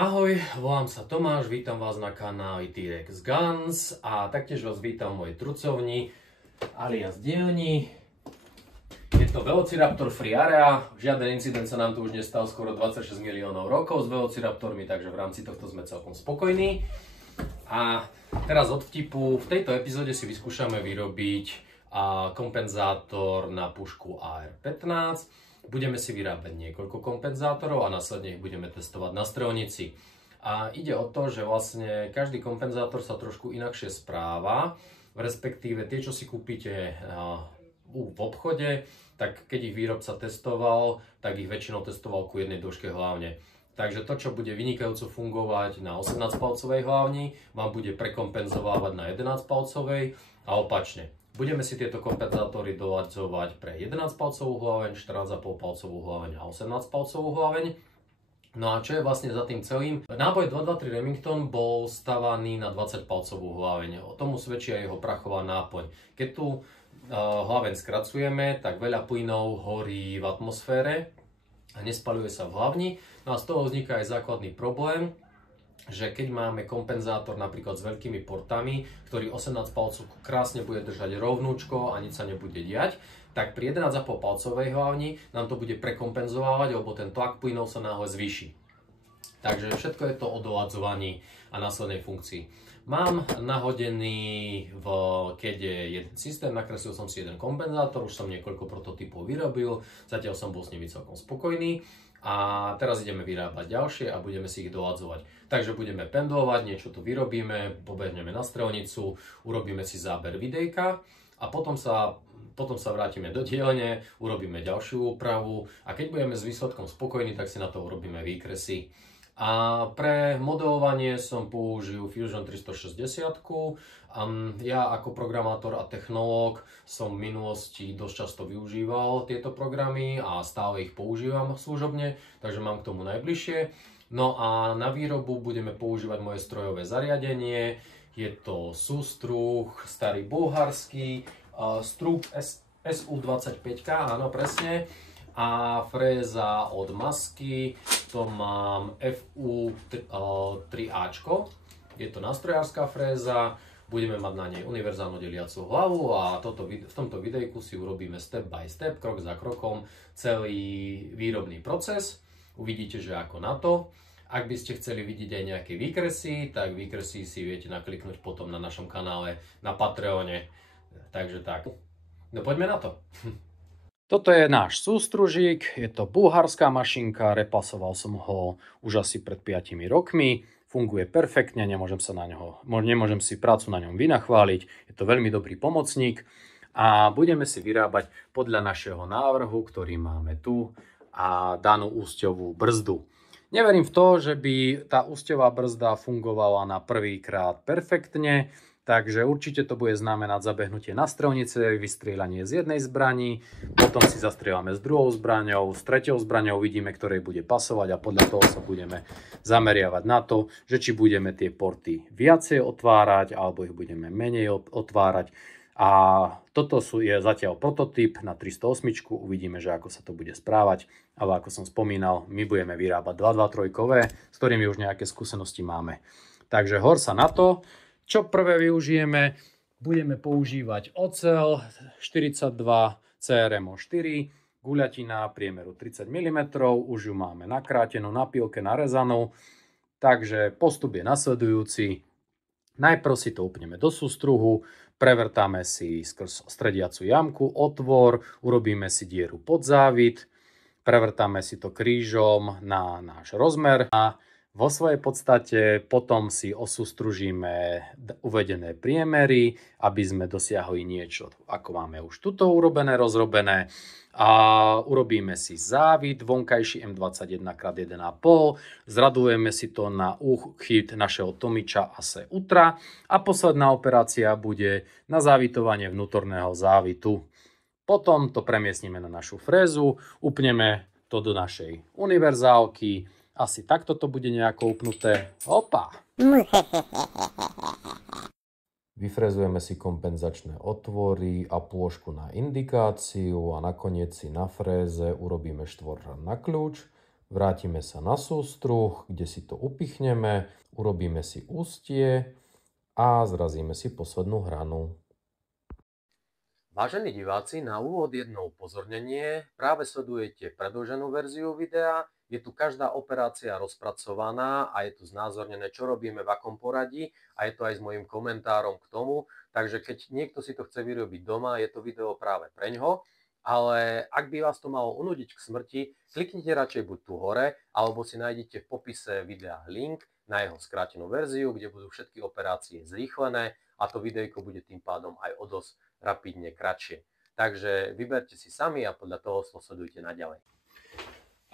Ahoj, volám sa Tomáš, vítam vás na kanáli T-Rex Guns a taktiež vás vítam v mojej trucovni alias dielni. Je to Velociraptor Free Area, žiaden incident sa nám tu už nestal skoro 26 miliónov rokov s Velociraptormi, takže v rámci tohto sme celkom spokojní. A teraz od vtipu, v tejto epizóde si vyskúšame vyrobiť kompenzátor na pušku AR-15. Budeme si vyrábať niekoľko kompenzátorov a následne ich budeme testovať na strelnici. A ide o to, že vlastne každý kompenzátor sa trošku inakšie správa, respektíve tie, čo si kúpite v obchode, tak keď ich výrobca testoval, tak ich väčšinou testoval ku jednej dĺžke hlavne. Takže to, čo bude vynikajúco fungovať na 18-palcovej hlavni, vám bude prekompenzovávať na 11-palcovej a opačne. Budeme si tieto kompenzátory doľadzovať pre 11-palcovú hlaveň, 14,5-palcovú hlaveň a 18-palcovú hlaveň. No a čo je vlastne za tým celým? Náboj 223 Remington bol stavaný na 20-palcovú hlaveň. O tomu svedčí aj jeho prachová náplň. Keď tu hlaveň skracujeme, tak veľa plynov horí v atmosfére a nespaľuje sa v hlavni. No a z toho vzniká aj základný problém, že keď máme kompenzátor napríklad s veľkými portami, ktorý 18 palcov krásne bude držať rovnúčko a nič sa nebude diať, tak pri 11,5 palcovej hlavni nám to bude prekompenzovávať, lebo ten tlak plynov sa náhle zvýši. Takže všetko je to o doľadzovaní a následnej funkcii. Mám nahodený v kede jeden systém, nakreslil som si jeden kompenzátor, už som niekoľko prototypov vyrobil, zatiaľ som bol s nimi celkom spokojný. A teraz ideme vyrábať ďalšie a budeme si ich doľadzovať. Takže budeme pendlovať, niečo tu vyrobíme, pobehneme na strelnicu, urobíme si záber videjka a potom sa vrátime do dielne, urobíme ďalšiu úpravu a keď budeme s výsledkom spokojní, tak si na to urobíme výkresy. A pre modelovanie som použil Fusion 360. Ja ako programátor a technológ som v minulosti dosť často využíval tieto programy a stále ich používam služobne, takže mám k tomu najbližšie. No a na výrobu budeme používať moje strojové zariadenie. Je to sústruh starý bulharský, strúb SU25, áno presne. A fréza od Masky, to mám FU3Ačko, je to nástrojárska fréza, budeme mať na nej univerzálnu deliacu hlavu a v tomto videjku si urobíme step by step, krok za krokom celý výrobný proces, uvidíte, že ako na to. Ak by ste chceli vidieť aj nejaké výkresy, tak výkresy si viete nakliknúť potom na našom kanále na Patreone, takže tak. No poďme na to. Toto je náš sústružík, je to bulharská mašinka, repasoval som ho už asi pred 5 rokmi, funguje perfektne, nemôžem si prácu na ňom vynachváliť, je to veľmi dobrý pomocník a budeme si vyrábať podľa našeho návrhu, ktorý máme tu a danú úsťovú brzdu. Neverím v to, že by tá úsťová brzda fungovala na prvýkrát perfektne, takže určite to bude znamenať zabehnutie na strelnice, vystrieľanie z jednej zbrani, potom si zastrieľame s druhou zbraňou, s treťou zbraňou uvidíme, ktorej bude pasovať a podľa toho sa budeme zameriavať na to, že či budeme tie porty viacej otvárať alebo ich budeme menej otvárať. A toto je zatiaľ prototyp na 308, uvidíme, že ako sa to bude správať, ale ako som spomínal, my budeme vyrábať 223, s ktorými už nejaké skúsenosti máme. Takže hor sa na to. Čo prvé využijeme? Budeme používať oceľ 42 CRMO4, guľatina priemeru 30 mm, už ju máme nakrátenú, na pílke narezanú, takže postup je nasledujúci. Najprv si to upneme do sústruhu, prevrtáme si skrz strediacu jamku, otvor, urobíme si dieru pod závit, prevrtáme si to krížom na náš rozmer a vo svojej podstate potom si osústružíme uvedené priemery, aby sme dosiahli niečo, ako máme už tuto urobené, rozrobené. A urobíme si závit vonkajší M21x1,5, zradujeme si to na úchyt našeho tomiča ASE Ultra a posledná operácia bude na závitovanie vnútorného závitu. Potom to premiestnime na našu frézu, upneme to do našej univerzálky. Asi takto to bude nejako upnuté. Opa! Vyfrezujeme si kompenzačné otvory a plôžku na indikáciu a nakoniec si na fréze urobíme štvorhran na kľúč. vrátime sa na sústruh, kde si to upichneme, urobíme si ústie a zrazíme si poslednú hranu. Vážení diváci, na úvod jedno upozornenie. Práve sledujete predĺženú verziu videa. Je tu každá operácia rozpracovaná a je tu znázornené, čo robíme v akom poradí a je to aj s mojím komentárom k tomu. Takže keď niekto si to chce vyrobiť doma, je to video práve preňho. Ale ak by vás to malo unudiť k smrti, kliknite radšej buď tu hore, alebo si nájdete v popise videa link na jeho skrátenú verziu, kde budú všetky operácie zrýchlené a to videjko bude tým pádom aj o dosť rapidne kratšie. Takže vyberte si sami a podľa toho sledujte naďalej.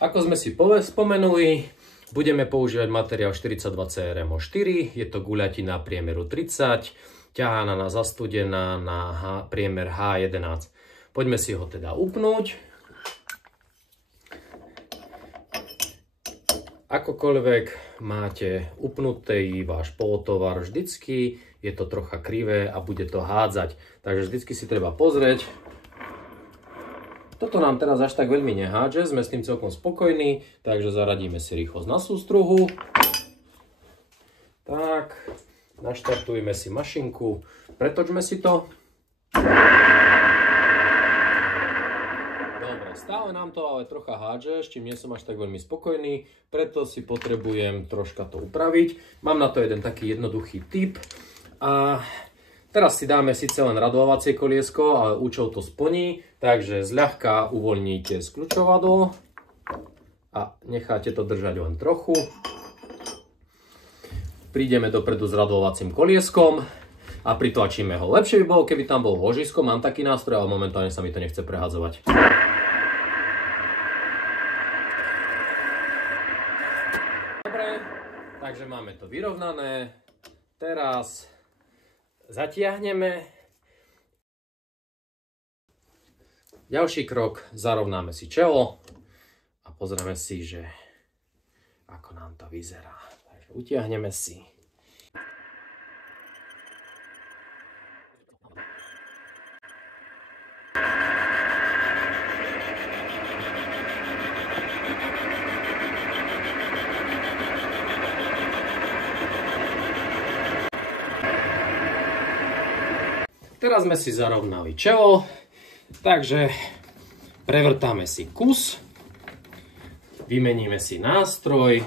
Ako sme si spomenuli, budeme používať materiál 42 CRMO4, je to guľatina priemeru 30, ťahaná na zastudená na priemer H11. Poďme si ho teda upnúť. Akokoľvek máte upnutý váš polotovar vždycky, je to trocha krivé a bude to hádzať. Takže vždycky si treba pozrieť. Toto nám teraz až tak veľmi nehádže, sme s tým celkom spokojní, takže zaradíme si rýchlosť na sústruhu. Tak, naštartujeme si mašinku, pretočme si to. Dobre, stále nám to ale trocha hádže, s čím nie som až tak veľmi spokojný, preto si potrebujem troška to upraviť. Mám na to jeden taký jednoduchý tip. A teraz si dáme síce len radovacie koliesko, ale účel to splní, takže zľahka uvoľníte skľučovadlo a necháte to držať len trochu. Prídeme dopredu s radovacím kolieskom a pritlačíme ho. Lepšie by bolo, keby tam bol ložisko, mám taký nástroj, ale momentálne sa mi to nechce prehadzovať. Dobre, takže máme to vyrovnané. Teraz zatiahneme. Ďalší krok, zarovnáme si čelo a pozrieme si, že ako nám to vyzerá. Takže utiahneme si. Teraz sme si zarovnali čelo, takže prevrtáme si kus, vymeníme si nástroj.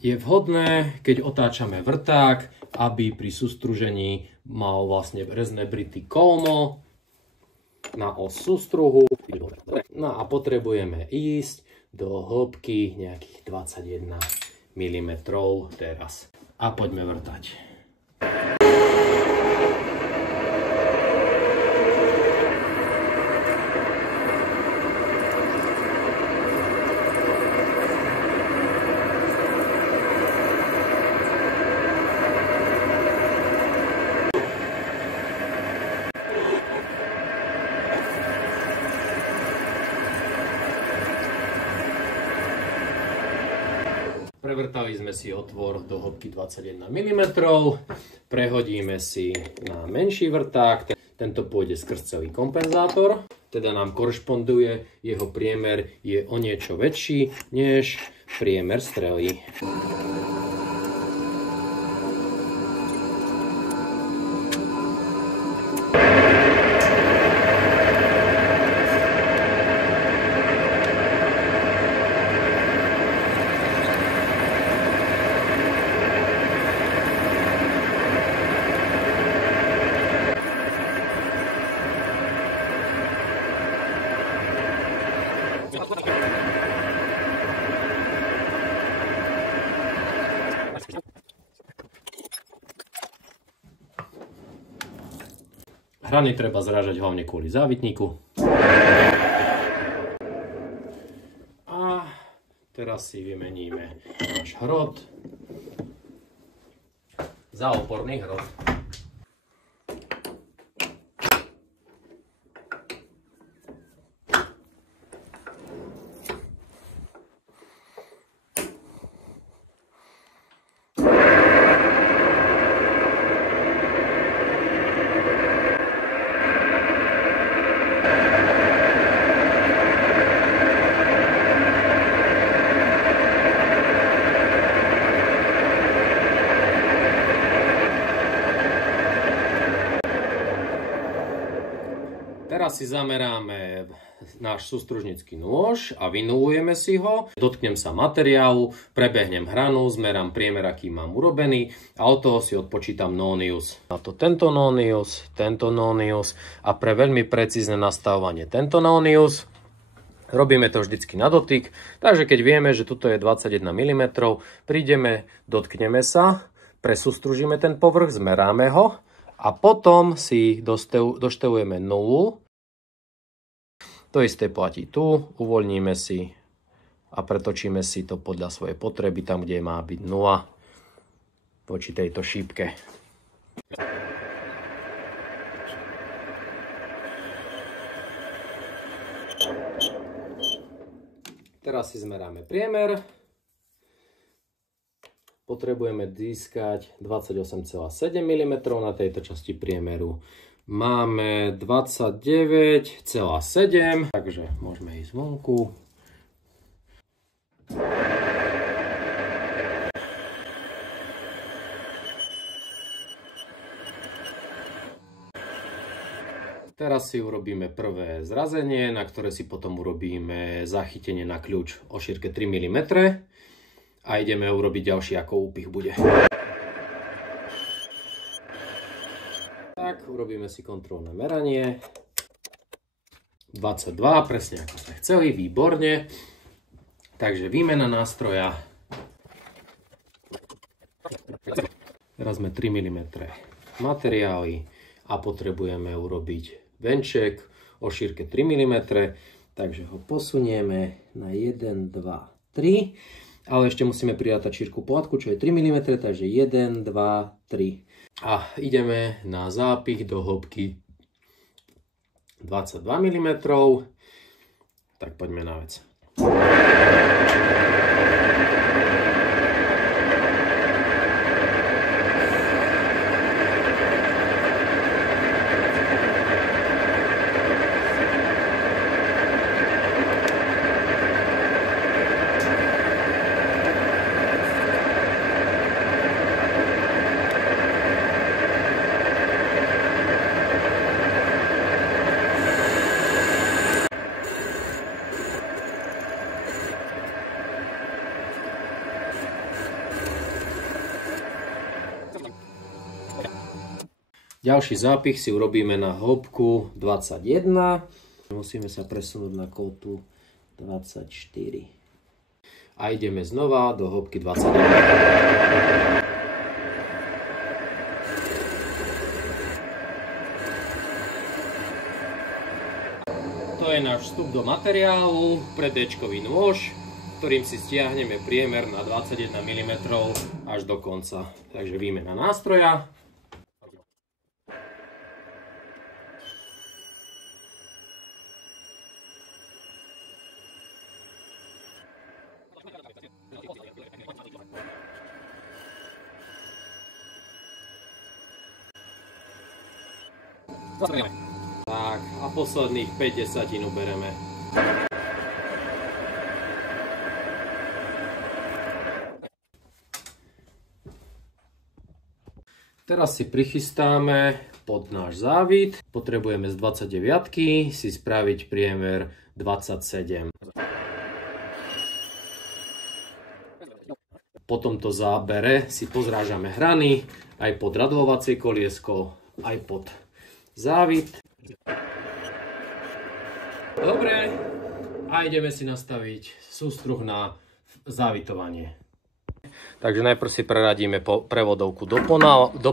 Je vhodné, keď otáčame vrták, aby pri sústružení mal vlastne rezné brity kolmo na os sústruhu. No a potrebujeme ísť do hĺbky nejakých 21 mm teraz. A poďme vrtať. Prevrtali sme si otvor do hĺbky 21 mm, prehodíme si na menší vrták, tento pôjde skrz celý kompenzátor, teda nám korešponduje, jeho priemer je o niečo väčší než priemer strely. Hrany treba zrážať hlavne kvôli závitníku. A teraz si vymeníme náš hrot za oporný hrot. Teraz si zameráme náš sústružnický nôž a vynulujeme si ho. Dotknem sa materiálu, prebehnem hranu, zmerám priemer, aký mám urobený a od toho si odpočítam nonius. Na to tento nonius a pre veľmi precízne nastavovanie tento nonius. Robíme to vždycky na dotyk, takže keď vieme, že tuto je 21 mm, prídeme, dotkneme sa, presústružíme ten povrch, zmeráme ho a potom si doštevujeme nulu. To isté platí tu, uvoľníme si a pretočíme si to podľa svojej potreby, tam, kde má byť 0 voči tejto šípke. Teraz si zmeráme priemer. Potrebujeme získať 28,7 mm na tejto časti priemeru. Máme 29,7, takže môžeme ísť vonku. Teraz si urobíme prvé zrazenie, na ktoré si potom urobíme zachytenie na kľúč o šírke 3 mm a ideme urobiť ďalší, ako úpich bude. Tak, urobíme si kontrolné meranie. 22, presne ako sme chceli, výborne. Takže výmena nástroja. Teraz sme 3 mm materiály a potrebujeme urobiť venček o šírke 3 mm. Takže ho posunieme na 1, 2, 3. Ale ešte musíme prirátať šírku pohádku, čo je 3 mm, takže 1, 2, 3. A ideme na zápich do hĺbky 22 mm. Tak poďme na vec. Ďalší zápich si urobíme na hĺbku 21. Musíme sa presunúť na kótu 24. A ideme znova do hĺbky 21. To je náš vstup do materiálu, predéčkový nôž, ktorým si stiahneme priemer na 21 mm až do konca. Takže výmena nástroja. Tak, a posledných 5 desatín ubereme. Teraz si prichystáme pod náš závit. Potrebujeme z 29 si spraviť priemer 27. Po tomto zábere si pozrážame hrany aj pod radlovacie koliesko, aj pod závit. Dobre, a ideme si nastaviť sústruh na závitovanie. Takže najprv si preradíme prevodovku do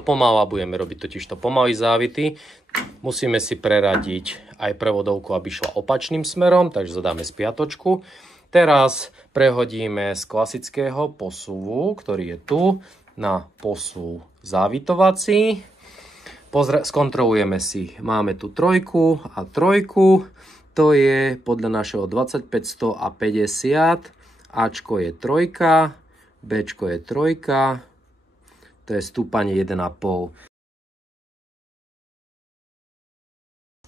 pomalu a budeme robiť totižto pomaly závity. Musíme si preradiť aj prevodovku, aby šla opačným smerom, takže zadáme spiatočku. Teraz prehodíme z klasického posuvu, ktorý je tu, na posuv závitovací. Skontrolujeme si, máme tu trojku a trojku, to je podľa našeho 25, 100 a 50, Ačko je trojka, Bčko je trojka, to je stúpanie 1,5.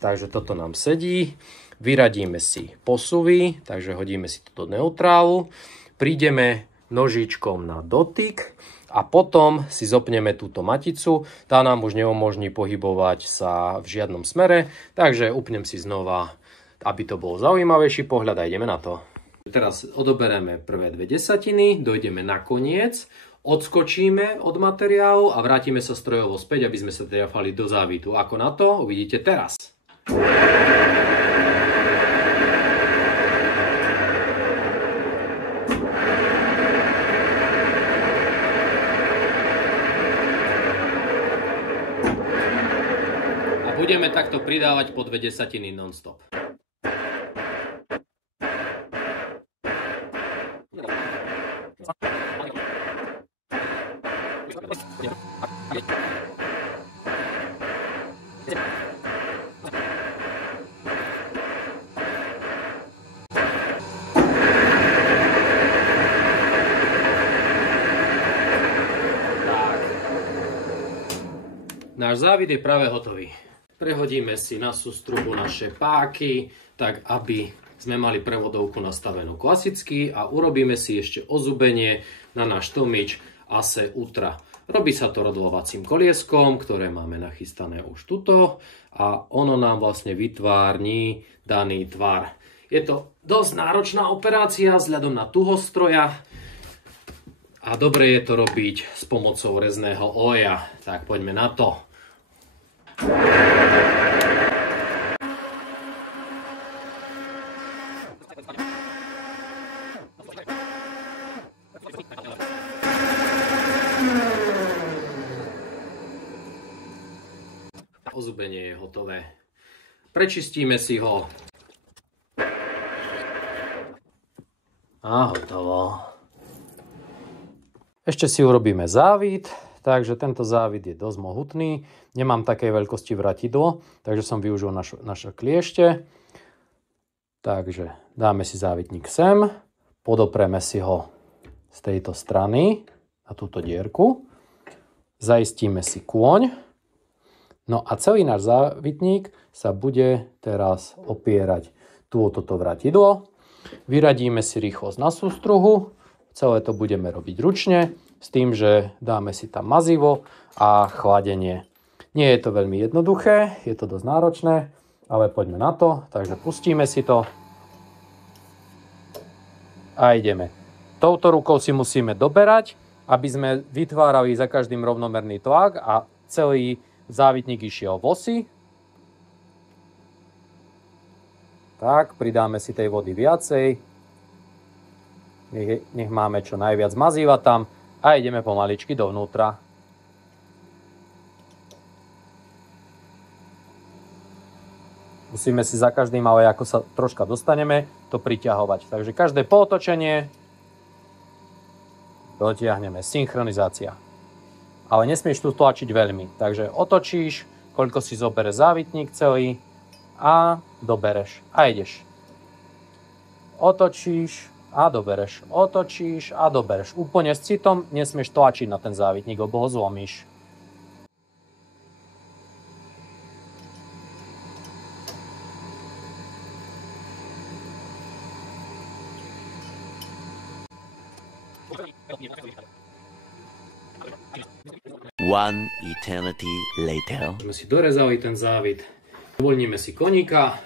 Takže toto nám sedí, vyradíme si posuvy, takže hodíme si to do neutrálu, prídeme nožičkom na dotyk a potom si zopneme túto maticu. Tá nám už neumožní pohybovať sa v žiadnom smere, takže upnem si znova, aby to bol zaujímavejší pohľad a ideme na to. Teraz odobereme prvé 2 desatiny, dojdeme na koniec, odskočíme od materiálu a vrátime sa strojovo späť, aby sme sa trafali do závitu. Ako na to, uvidíte teraz. Budeme takto pridávať po 2 desatiny non-stop. Náš závit je práve hotový. Prehodíme si na sústruhu naše páky, tak aby sme mali prevodovku nastavenú klasicky a urobíme si ešte ozubenie na náš tlmič Ace Ultra. Robí sa to rodolovacím kolieskom, ktoré máme nachystané už tuto a ono nám vlastne vytvárni daný tvar. Je to dosť náročná operácia vzhľadom na tuhosť stroja a dobre je to robiť s pomocou rezného oleja. Tak poďme na to. Ozubenie je hotové. Prečistíme si ho. A hotovo. Ešte si urobíme závit. Takže tento závit je dosť mohutný. Nemám takej veľkosti vratidlo, takže som využil naše kliešte. Takže dáme si závitník sem. Podopreme si ho z tejto strany na túto dierku. Zaistíme si kôň. No a celý náš závitník sa bude teraz opierať tu o toto vratidlo. Vyradíme si rýchlosť na sústruhu. Celé to budeme robiť ručne. S tým, že dáme si tam mazivo a chladenie. Nie je to veľmi jednoduché, je to dosť náročné, ale poďme na to. Takže pustíme si to a ideme. Touto rukou si musíme doberať, aby sme vytvárali za každým rovnomerný tlak a celý závitník išiel v osi. Tak, pridáme si tej vody viacej. Nech máme čo najviac maziva tam. A ideme pomaličky dovnútra. Musíme si za každým, ale ako sa troška dostaneme, to priťahovať. Takže každé pootočenie dotiahneme. Synchronizácia. Ale nesmieš tu tlačiť veľmi. Takže otočíš, koľko si zobere závitník celý a dobereš. A ideš. Otočíš a dobereš, otočíš a dobereš. Úplne s citom nesmieš tlačiť na ten závitník, lebo ho zlomíš. One eternity later. Sme si dorezali ten závit. Uvoľníme si koníka.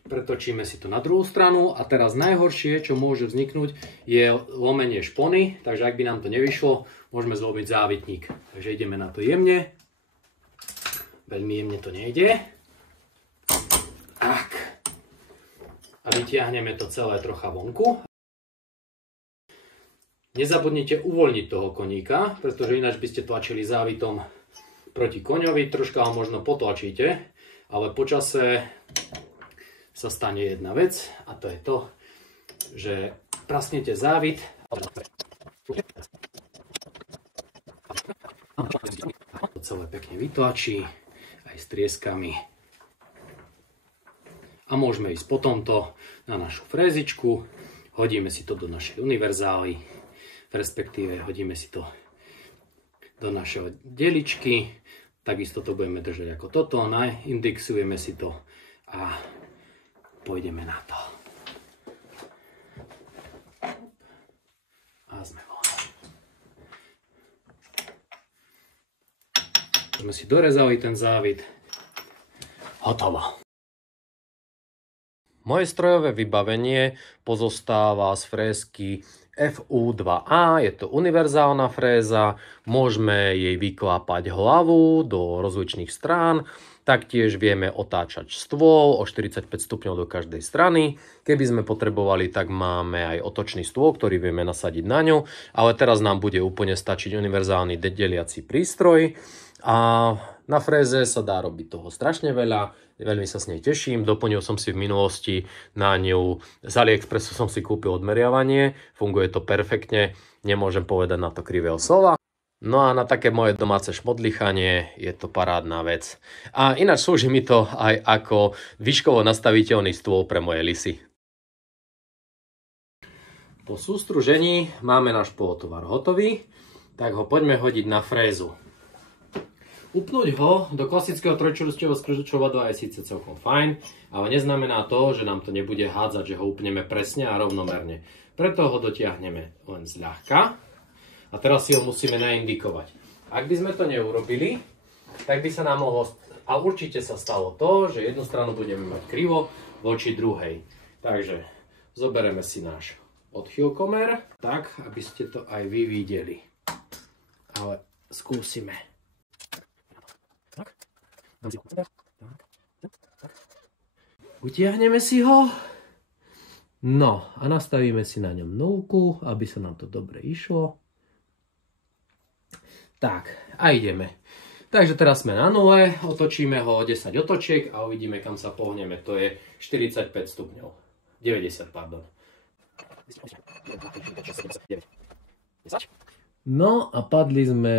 Pretočíme si to na druhú stranu a teraz najhoršie, čo môže vzniknúť, je lomenie špony, takže ak by nám to nevyšlo, môžeme zlomiť závitník. Takže ideme na to jemne. Veľmi jemne to nejde. Tak. A vytiahneme to celé trocha vonku. Nezabudnite uvoľniť toho koníka, pretože ináč by ste tlačili závitom proti koňovi. Troška ho možno potlačíte, ale počase sa stane jedna vec a to je to, že prasknete závit to celé pekne vytlačí aj s trieskami a môžeme ísť po tomto na našu frézičku, hodíme si to do našej univerzály, respektíve hodíme si to do našej deličky, takisto to budeme držať ako toto, naindexujeme si to a pôjdeme na to. A sme von. Sme si dorezali ten závit. Hotovo. Moje strojové vybavenie pozostáva z frézky FU2A, je to univerzálna fréza, môžeme jej vyklápať hlavu do rozličných strán, taktiež vieme otáčať stôl o 45 stupňov do každej strany. Keby sme potrebovali, tak máme aj otočný stôl, ktorý vieme nasadiť na ňu, ale teraz nám bude úplne stačiť univerzálny deliaci prístroj. A na fréze sa dá robiť toho strašne veľa, veľmi sa s nej teším. Doplnil som si v minulosti na ňu, z AliExpressu som si kúpil odmeriavanie, funguje to perfektne, nemôžem povedať na to krivého slova. No a na také moje domáce šmodlichanie je to parádna vec. A ináč slúži mi to aj ako výškovo nastaviteľný stôl pre moje lisy. Po sústružení máme náš polotovar hotový, tak ho poďme hodiť na frézu. Upnúť ho do klasického trojčvrstého skrčovadla je síce celkom fajn, ale neznamená to, že nám to nebude hádzať, že ho upneme presne a rovnomerne. Preto ho dotiahneme len zľahka a teraz si ho musíme naindikovať. Ak by sme to neurobili, tak by sa nám mohlo, a určite sa stalo to, že jednu stranu budeme mať krivo voči druhej. Takže zoberieme si náš odchýlkomer, tak aby ste to aj vy videli. Ale skúsime. Utiahneme si ho. No a nastavíme si na ňom nulku, aby sa nám to dobre išlo. Tak a ideme. Takže teraz sme na nule, otočíme ho o 10 otočiek a uvidíme, kam sa pohneme. To je 45 stupňov. 90, pardon. No a padli sme.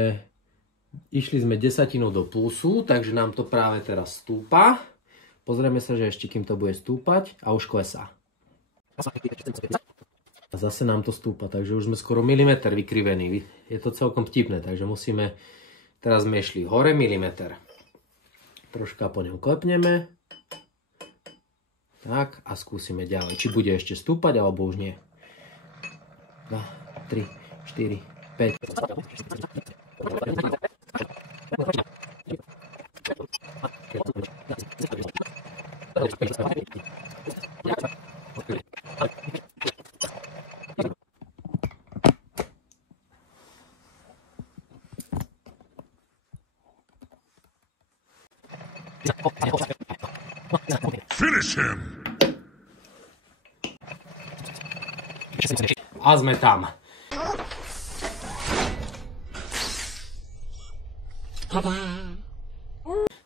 Išli sme desatinu do plusu, takže nám to práve teraz stúpa. Pozrieme sa, že ešte kým to bude stúpať a už klesá. A zase nám to stúpa, takže už sme skoro milimeter vykrivení. Je to celkom vtipné, takže musíme... Teraz sme išli hore milimeter. Troška po ňom klepneme. Tak a skúsime ďalej. Či bude ešte stúpať, alebo už nie. 2, 3, 4, 5... Finish him! A sme tam.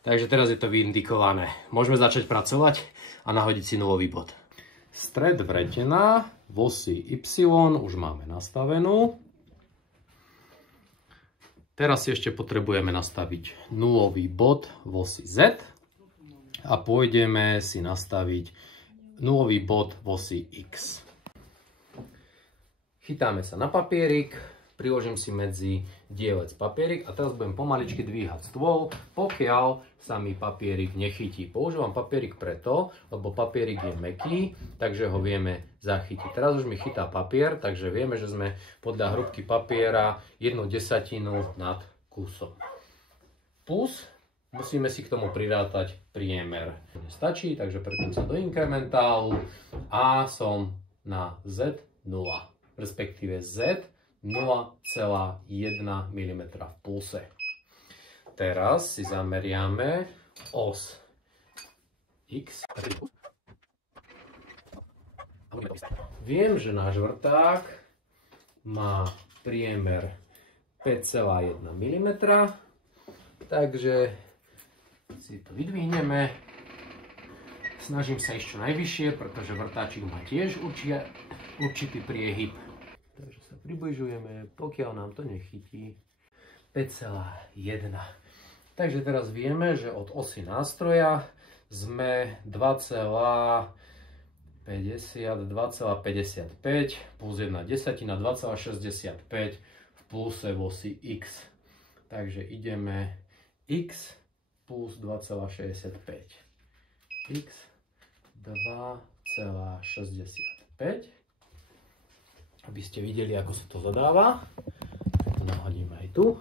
Takže teraz je to vyindikované. Môžeme začať pracovať a nahodiť si nulový bod. Stred vretena v osi Y už máme nastavenú. Teraz si ešte potrebujeme nastaviť nulový bod v osi Z a pôjdeme si nastaviť nulový bod v osi X. Chytáme sa na papierik, priložím si medzi dielec papierik a teraz budem pomaličky dvíhať stôl, pokiaľ sa mi papierik nechytí. Používam papierik preto, lebo papierik je mäkký, takže ho vieme zachytiť. Teraz už mi chytá papier, takže vieme, že sme podľa hrúbky papiera 1/10 nad kusom. Plus musíme si k tomu prirátať priemer. Stačí, takže pretím sa do inkrementálu a som na Z0, respektíve Z 0,1 mm v pulse. Teraz si zameriame os X. Viem, že náš vrták má priemer 5,1 mm, takže si to vydvihneme. Snažím sa ísť čo najvyššie, pretože vrtáčik má tiež určitý priehyb. Takže sa približujeme, pokiaľ nám to nechytí. 5,1. Takže teraz vieme, že od osy nástroja sme 2,50, 2,55 plus 1/10, 2,65 v pluse v osi X. Takže ideme X plus 2,65. X 2,65. Aby ste videli, ako sa to zadáva. To nahodíme aj tu.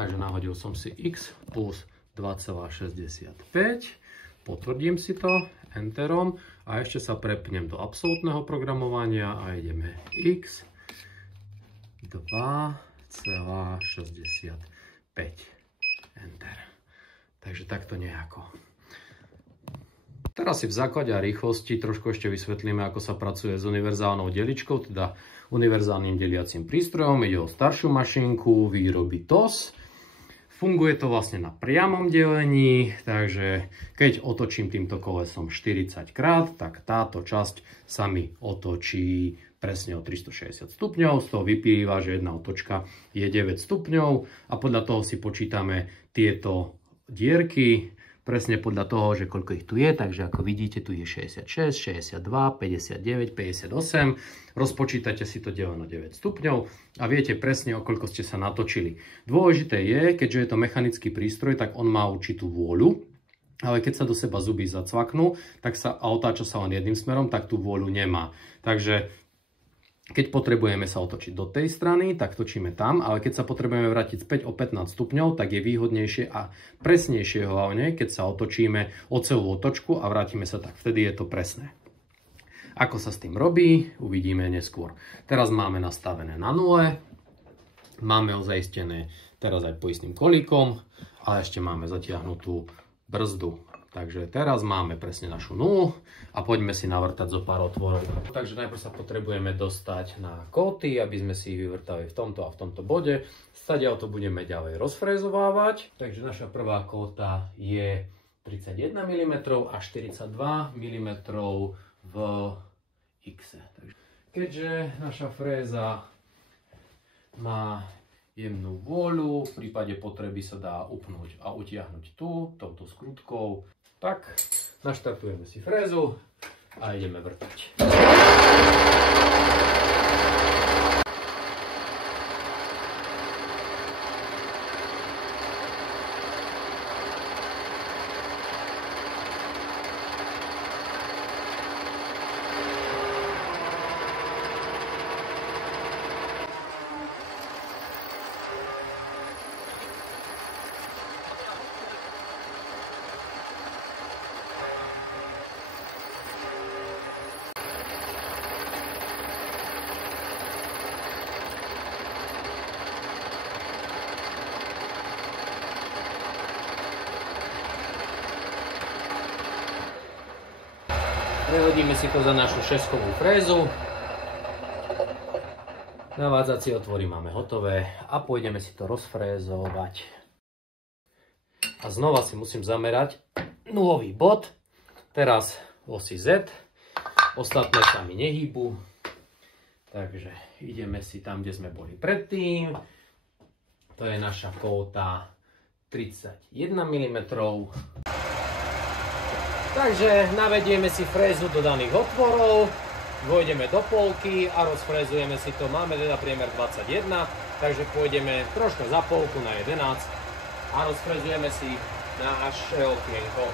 Takže nahodil som si x plus 2,65. Potvrdím si to enterom a ešte sa prepnem do absolútneho programovania a ideme x 2,65 enter. Takže takto nejako. Teraz si v základe a rýchlosti trošku ešte vysvetlíme, ako sa pracuje s univerzálnou deličkou, teda univerzálnym deliacím prístrojom. Ide o staršiu mašinku výroby TOS. Funguje to vlastne na priamom delení, takže keď otočím týmto kolesom 40 krát, tak táto časť sa mi otočí presne o 360 stupňov. Z toho vyplýva, že jedna otočka je 9 stupňov a podľa toho si počítame tieto dierky presne podľa toho, že koľko ich tu je. Takže ako vidíte, tu je 66, 62, 59, 58. Rozpočítate si to deleno 9 stupňov a viete presne, o koľko ste sa natočili. Dôležité je, keďže je to mechanický prístroj, tak on má určitú vôľu. Ale keď sa do seba zuby zacvaknú, tak sa a otáča sa len jedným smerom, tak tú vôľu nemá. Takže keď potrebujeme sa otočiť do tej strany, tak točíme tam, ale keď sa potrebujeme vrátiť späť o 15 stupňov, tak je výhodnejšie a presnejšie hlavne, keď sa otočíme o celú otočku a vrátime sa tak. Vtedy je to presné. Ako sa s tým robí, uvidíme neskôr. Teraz máme nastavené na 0, máme ho zaistené teraz aj poistným kolíkom, ale ešte máme zatiahnutú brzdu. Takže teraz máme presne našu 0 a poďme si navrtať zo pár otvorov. Takže najprv sa potrebujeme dostať na kóty, aby sme si ich vyvrtali v tomto a v tomto bode. Stadiaľ to budeme ďalej rozfrézovávať. Takže naša prvá kóta je 31 mm a 42 mm v X. Keďže naša fréza má jemnú vôľu, v prípade potreby sa dá upnúť a utiahnuť tu, touto skrutkou. Tak, naštartujeme si frézu a ideme vrtať. Prehodíme si to za našu šeskovú frézu. Navádzacie otvory máme hotové a pôjdeme si to rozfrézovať. A znova si musím zamerať nulový bod. Teraz osi Z. Ostatné sa mi nehýbu. Takže ideme si tam, kde sme boli predtým. To je naša kóta 31 mm. Takže navedieme si frézu do daných otvorov, vojdeme do polky a rozfrézujeme si to. Máme teda priemer 21, takže pôjdeme troška za polku na 11 a rozfrézujeme si naše okienko.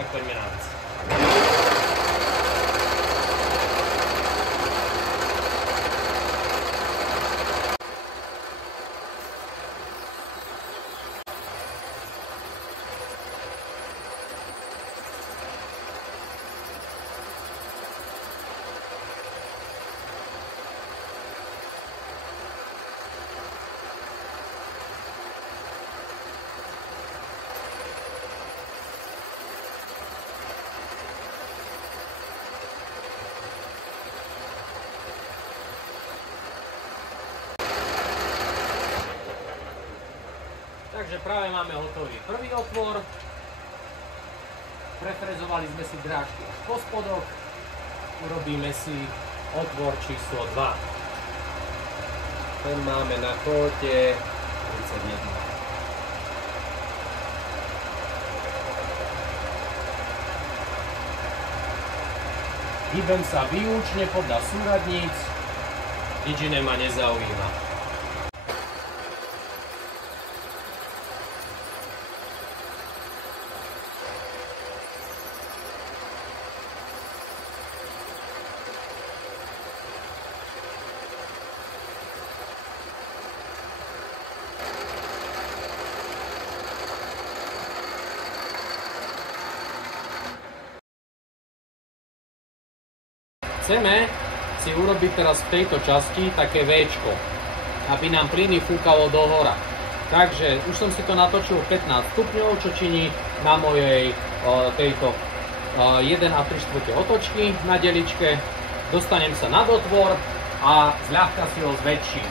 Tak poďme na vec. Takže práve máme hotový prvý otvor. Prefrezovali sme si drážky až po spodok. Urobíme si otvor číslo 2. Ten máme na kóte 31. Hýbem sa výlučne podľa súradníc, nič iné ma nezaujíma. chceme si urobiť teraz v tejto časti také Včko, aby nám plyny fúkalo do hora. Takže už som si to natočil 15 stupňov, čo činí na mojej tejto 1,3 otočky na deličke. Dostanem sa nad otvor a zľahka si ho zväčším.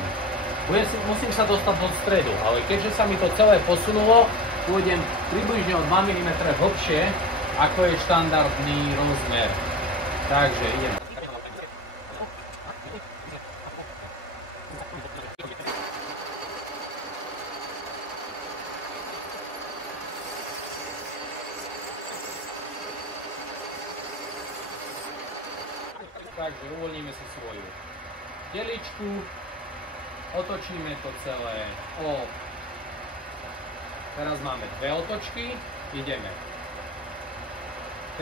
Musím sa dostať do stredu, ale keďže sa mi to celé posunulo, pôjdem približne o 2 mm hlbšie, ako je štandardný rozmer. Takže idem. Takže uvoľníme si svoju deličku, otočíme to celé teraz máme dve otočky, ideme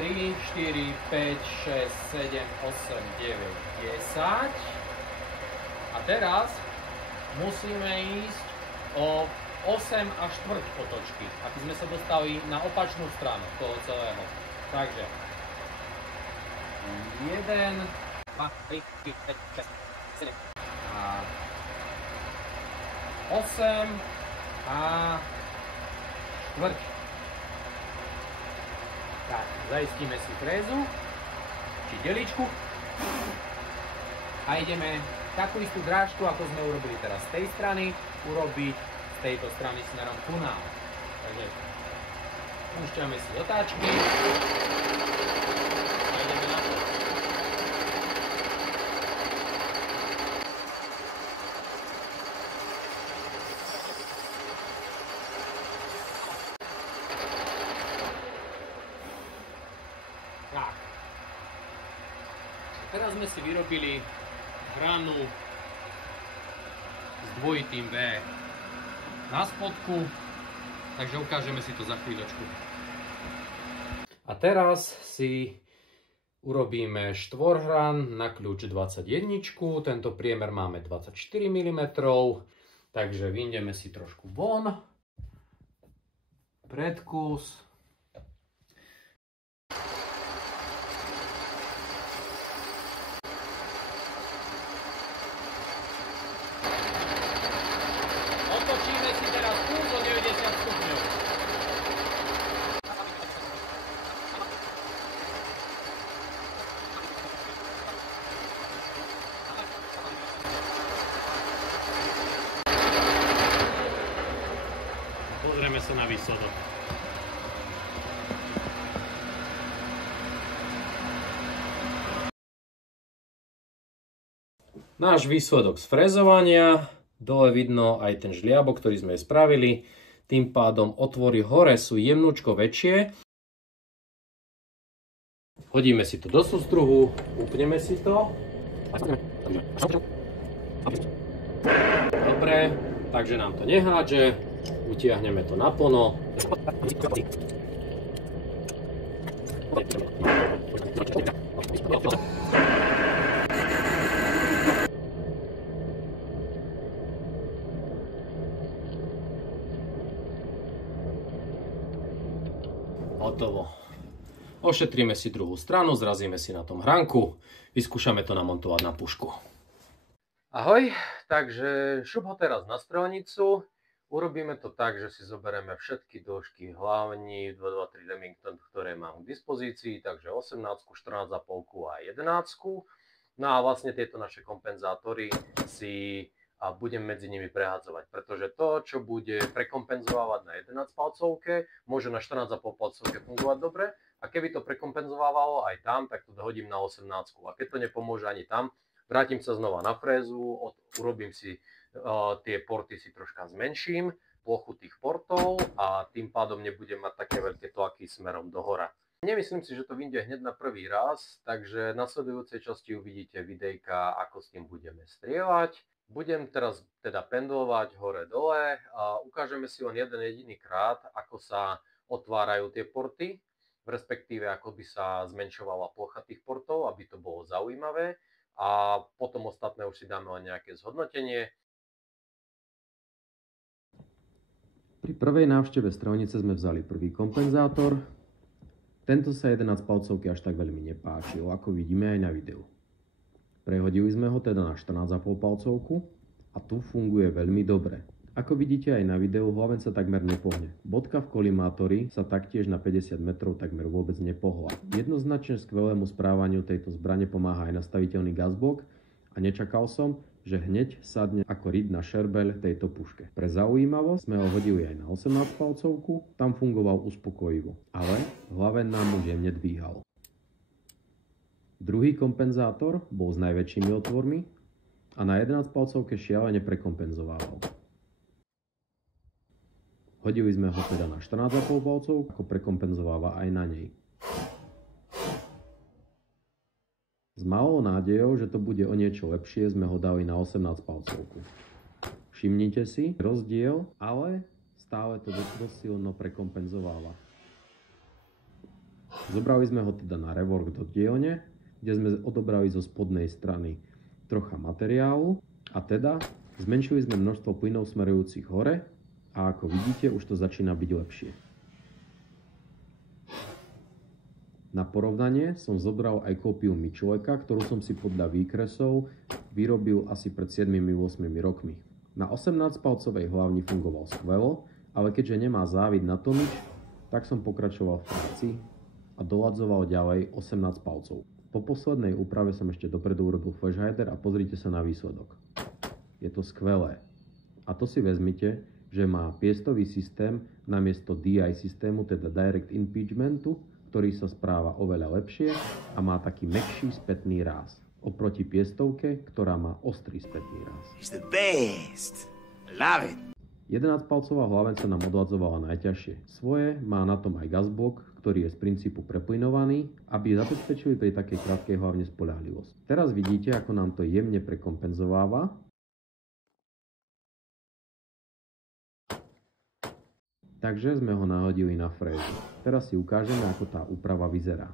3, 4, 5, 6, 7, 8, 9, 10 a teraz musíme ísť o 8 až 4 otočky, aby sme sa dostali na opačnú stranu toho celého. Takže 1, 2, 3, 4, 5, 6, 7 a 8 a 4. Tak, zaistíme si frézu, či deličku a ideme takú istú drážku, ako sme urobili teraz z tej strany, urobiť z tejto strany smerom ku nám. Takže púšťame si otáčky a ideme na to. Tak. Teraz sme si vyrobili hranu s dvojitým V na spodku, takže ukážeme si to za chvíľočku. A teraz si urobíme štvorhran na kľúč 21, tento priemer máme 24 mm, takže vyndeme si trošku von, predkus. Otočíme si teraz kurz o 90 stupňov. Pozrieme sa na výsledok. Náš výsledok z frezovania. Dole vidno aj ten žliabok, ktorý sme spravili. Tým pádom otvory hore sú jemnúčko väčšie. Hodíme si to do sústruhu, upneme si to. Dobre, takže nám to nehádže. Utiahneme to na plno. Hotovo. Ošetríme si druhú stranu, zrazíme si na tom hránku, vyskúšame to namontovať na pušku. Ahoj, takže šup ho teraz na strelnicu. Urobíme to tak, že si zoberieme všetky dĺžky hlavní 223 Remington, ktoré mám k dispozícii, takže 18, 14,5 a 11. No a vlastne tieto naše kompenzátory si budem medzi nimi prehádzovať, pretože to, čo bude prekompenzovávať na 11 palcovke, môže na 14,5 palcovke fungovať dobre a keby to prekompenzovávalo aj tam, tak to dohodím na 18. A keď to nepomôže ani tam, vrátim sa znova na frézu, urobím si tie porty, si troška zmenším, plochu tých portov a tým pádom nebudem mať také veľké tlaky smerom dohora. Nemyslím si, že to vyjde hneď na prvý raz, takže v nasledujúcej časti uvidíte videjka, ako s tým budeme strieľať. Budem teraz teda pendlovať hore-dole a ukážeme si len jeden jediný krát, ako sa otvárajú tie porty, respektíve ako by sa zmenšovala plocha tých portov, aby to bolo zaujímavé a potom ostatné už si dáme len nejaké zhodnotenie. Pri prvej návšteve strelnice sme vzali prvý kompenzátor. Tento sa 11 palcovky až tak veľmi nepáčil, ako vidíme aj na videu. Prehodili sme ho teda na 14,5 palcovku a tu funguje veľmi dobre. Ako vidíte aj na videu, hlaveň sa takmer nepohne. Bodka v kolimátori sa taktiež na 50 metrov takmer vôbec nepohla. Jednoznačne skvelému správaniu tejto zbrane pomáha aj nastaviteľný gasblok a nečakal som, že hneď sadne ako ryd na šerbeľ tejto puške. Pre zaujímavosť sme ho hodili aj na 18 palcovku, tam fungoval uspokojivo, ale hlaveň nám už jemne dvíhal. Druhý kompenzátor bol s najväčšími otvormi a na 11 palcovke šialene prekompenzovával. Hodili sme ho teda na 14,5 palcov, ako prekompenzováva aj na nej. S malou nádejou, že to bude o niečo lepšie, sme ho dali na 18 palcovku. Všimnite si rozdiel, ale stále to dosť silno prekompenzováva. Zobrali sme ho teda na rework do dielne, kde sme odobrali zo spodnej strany trocha materiálu a teda zmenšili sme množstvo plynov smerujúcich hore a ako vidíte, už to začína byť lepšie. Na porovnanie som zobral aj kópiu Micheleka, ktorú som si podľa výkresov vyrobil asi pred 7-8 rokmi. Na 18-palcovej hlavni fungoval skvelo, ale keďže nemá závid na tomič, tak som pokračoval v práci a doladzoval ďalej 18 palcov. Po poslednej úprave som ešte dopredu urobil flash hider a pozrite sa na výsledok. Je to skvelé. A to si vezmite, že má piestový systém namiesto DI systému, teda Direct Impeachmentu, ktorý sa správa oveľa lepšie a má taký mäkší spätný ráz. Oproti piestovke, ktorá má ostrý spätný ráz. 11-palcová hlaveň sa nám odladzovala najťažšie. Svoje má na tom aj gasblok, ktorý je z princípu preplynovaný, aby zabezpečili pri takej krátkej hlavne spoľahlivosť. Teraz vidíte, ako nám to jemne prekompenzováva. Takže sme ho nahodili na frézu. Teraz si ukážeme, ako tá úprava vyzerá.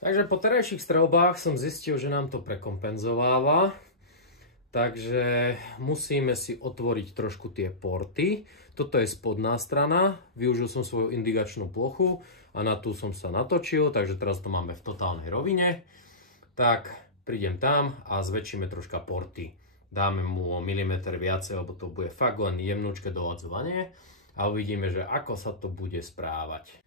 Takže po terajších streľbách som zistil, že nám to prekompenzováva. Takže musíme si otvoriť trošku tie porty. Toto je spodná strana. Využil som svoju indikačnú plochu a na tú som sa natočil. Takže teraz to máme v totálnej rovine. Tak prídem tam a zväčšíme troška porty. Dáme mu o milimeter viacej, lebo to bude fakt len jemnúčke doladzovanie a uvidíme, že ako sa to bude správať.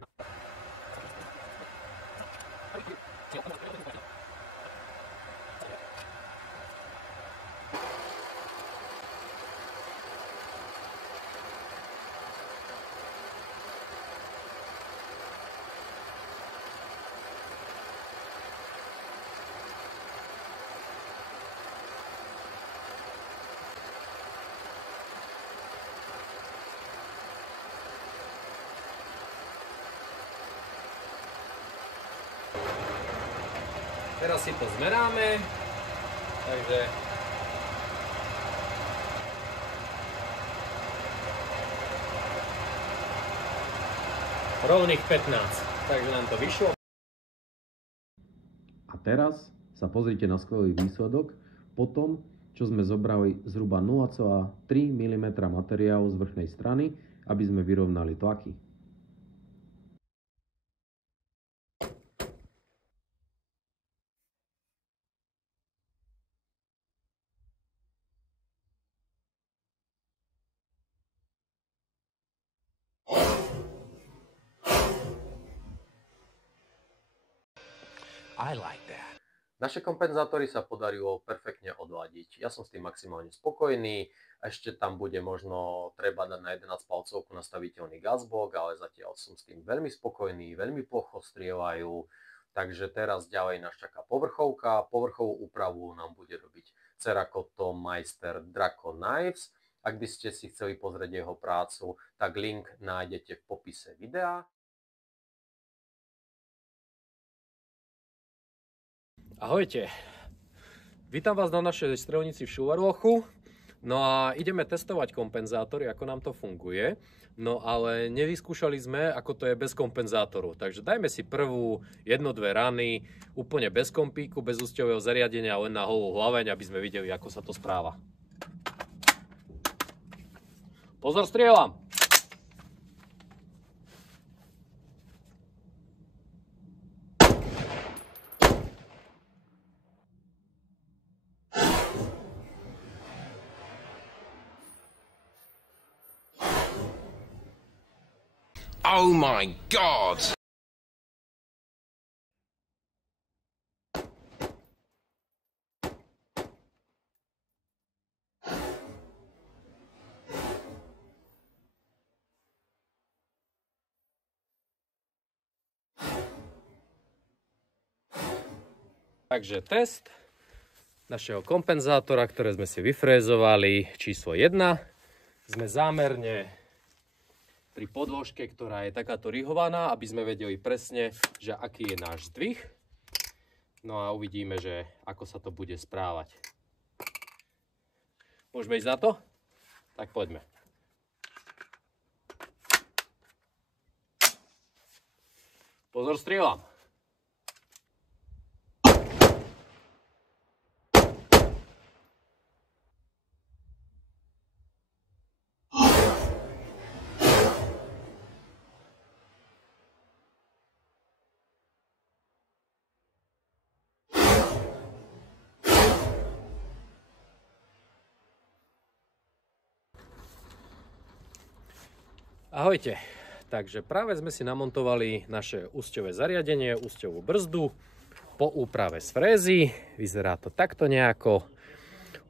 Teraz si to zmeráme, takže rovných 15, takže nám to vyšlo. A teraz sa pozrite na skvelý výsledok po tom, čo sme zobrali zhruba 0,3 mm materiálu z vrchnej strany, aby sme vyrovnali tlaky. I like that. Naše kompenzátory sa podarilo perfektne odladiť. Ja som s tým maximálne spokojný. Ešte tam bude možno treba dať na 11 palcovku nastaviteľný gasblok, ale zatiaľ som s tým veľmi spokojný, veľmi plocho strieľajú. Takže teraz ďalej nás čaká povrchovka. Povrchovú úpravu nám bude robiť Cerakoto Meister Draco Knives. Ak by ste si chceli pozrieť jeho prácu, tak link nájdete v popise videa. Ahojte, vítam vás na našej streľnici v Schulerlochu. No a ideme testovať kompenzátory, ako nám to funguje. No ale nevyskúšali sme, ako to je bez kompenzátoru. Takže dajme si prvú 1-2 rany, úplne bez kompíku, bez úsťového zariadenia, len na holú hlaveň, aby sme videli, ako sa to správa. Pozor, strieľam! Oh my God! Takže test našeho kompenzátora, ktoré sme si vyfrézovali, číslo 1. Sme zámerne pri podložke, ktorá je takáto rihovaná, aby sme vedeli presne, že aký je náš zdvih. No a uvidíme, že ako sa to bude správať. Môžeme ísť na to? Tak poďme. Pozor, strieľam. Ahojte, takže práve sme si namontovali naše úsťové zariadenie, úsťovú brzdu po úprave z frézy. Vyzerá to takto nejako.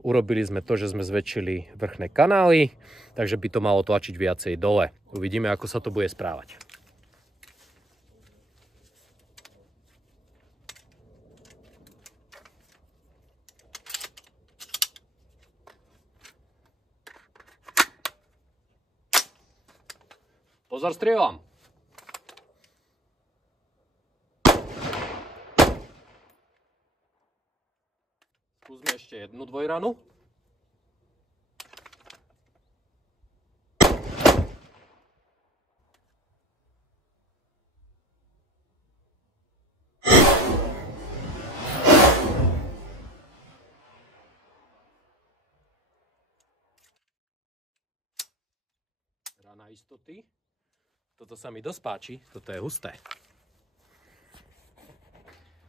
Urobili sme to, že sme zväčšili vrchné kanály, takže by to malo tlačiť viacej dole. Uvidíme, ako sa to bude správať. Pozor, strieľam. Skúsme ešte jednu dvojranu. Rana istoty. Toto sa mi dosť páči, toto je husté.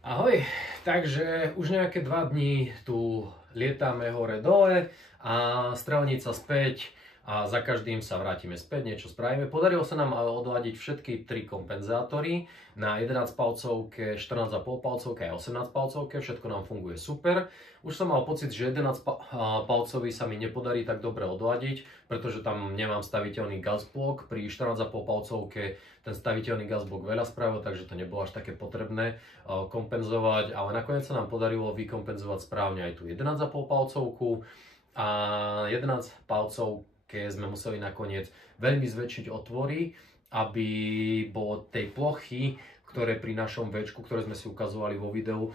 Ahoj, takže už nejaké 2 dní tu lietame hore-dole a strelnica späť a za každým sa vrátime späť, niečo spravíme. Podarilo sa nám odladiť všetky 3 kompenzátory na 11 palcovke, 14,5 palcovke a 18 palcovke, všetko nám funguje super. Už som mal pocit, že 11 palcový sa mi nepodarí tak dobre odladiť, pretože tam nemám staviteľný gasblok. Pri 14,5 palcovke ten staviteľný gasblok veľa spravil, takže to nebolo až také potrebné kompenzovať, ale nakoniec sa nám podarilo vykompenzovať správne aj tú 11,5 palcovku a 11 palcov keď sme museli nakoniec veľmi zväčšiť otvory, aby bolo tej plochy, ktoré pri našom Včku, ktoré sme si ukazovali vo videu,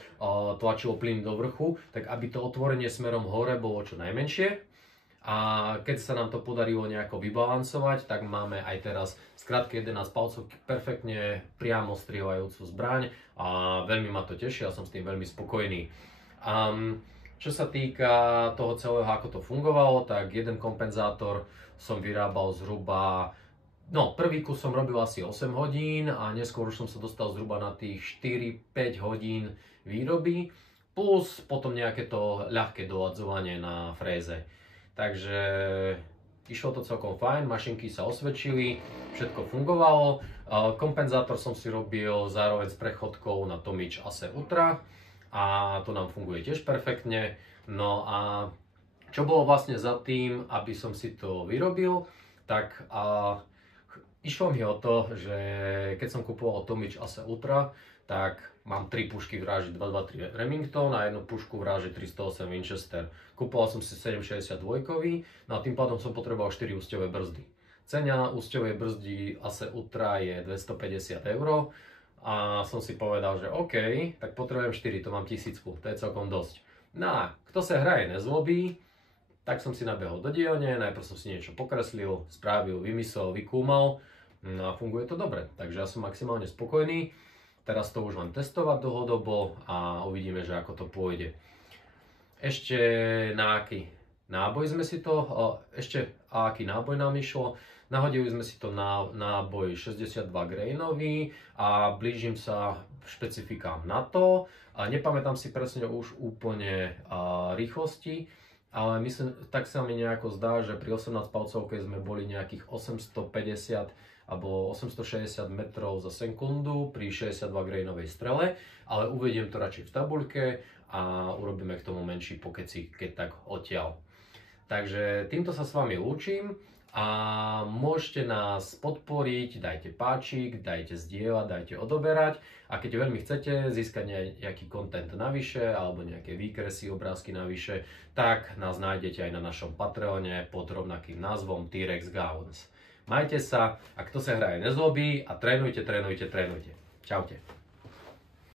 tlačilo plyn do vrchu, tak aby to otvorenie smerom hore bolo čo najmenšie. A keď sa nám to podarilo nejako vybalancovať, tak máme aj teraz skrátke 11 palcov perfektne priamo strieľajúcu zbraň a veľmi ma to teší a som s tým veľmi spokojný. Čo sa týka toho celého, ako to fungovalo, tak jeden kompenzátor som vyrábal zhruba, no prvý kus som robil asi 8 hodín a neskôr už som sa dostal zhruba na tých 4-5 hodín výroby, plus potom nejaké to ľahké doladzovanie na fréze. Takže išlo to celkom fajn, mašinky sa osvedčili, všetko fungovalo. Kompenzátor som si robil zároveň s prechodkou na Tomič Ace Ultra. A to nám funguje tiež perfektne. No a čo bolo vlastne za tým, aby som si to vyrobil, tak išlo mi o to, že keď som kupoval Tomič Ace Ultra, tak mám 3 pušky v ráži 223 Remington a jednu pušku v ráži 308 Winchester. Kupoval som si 762, no a tým pádom som potreboval 4 úsťové brzdy. Cena úsťovej brzdy Ace Ultra je 250 €. A som si povedal, že OK, tak potrebujem 4, to mám 1000, to je celkom dosť. No a kto sa hraje nezlobí, tak som si nabehol do dielne, najprv som si niečo pokreslil, spravil, vymyslel, vykúmal, no a funguje to dobre, takže ja som maximálne spokojný. Teraz to už len testovať dlhodobo a uvidíme, že ako to pôjde. Ešte na aký náboj sme si to, aký náboj nám išlo. Nahodili sme si to na náboj 62 grainový a blížim sa špecifikám na to. Nepamätám si presne už úplne rýchlosti, ale myslím, tak sa mi nejako zdá, že pri 18 palcovke sme boli nejakých 850 alebo 860 metrov za sekundu pri 62 grainovej strele, ale uvediem to radšej v tabuľke a urobíme k tomu menší pokecík, keď tak odtiaľ. Takže týmto sa s vami lúčim a môžete nás podporiť, dajte páčik, dajte zdieľať, dajte odoberať a keď veľmi chcete získať nejaký content navyše alebo nejaké výkresy, obrázky navyše, tak nás nájdete aj na našom Patreone pod rovnakým názvom T-Rex Guns. Majte sa a kto sa hraje nezlobí a trénujte. Čaute.